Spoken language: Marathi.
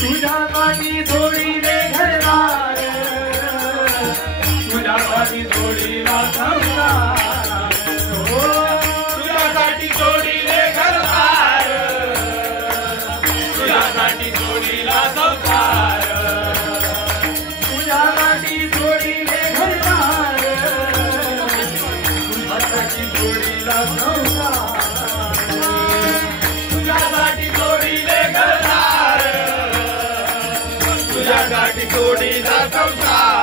तुझ्यासाठी जोडीले घरदार, तुझ्यासाठी जोडीला संसार, तुझ्यासाठी जोडीले घरदार, तुझ्यासाठी जोडीला संसार, तुझ्यासाठी जोडीले घरदार, तुझ्यासाठी जोडीला संसार, तुझ्यासाठी जोडीले घरदार, तुझ्यासाठी जोडीला संसार.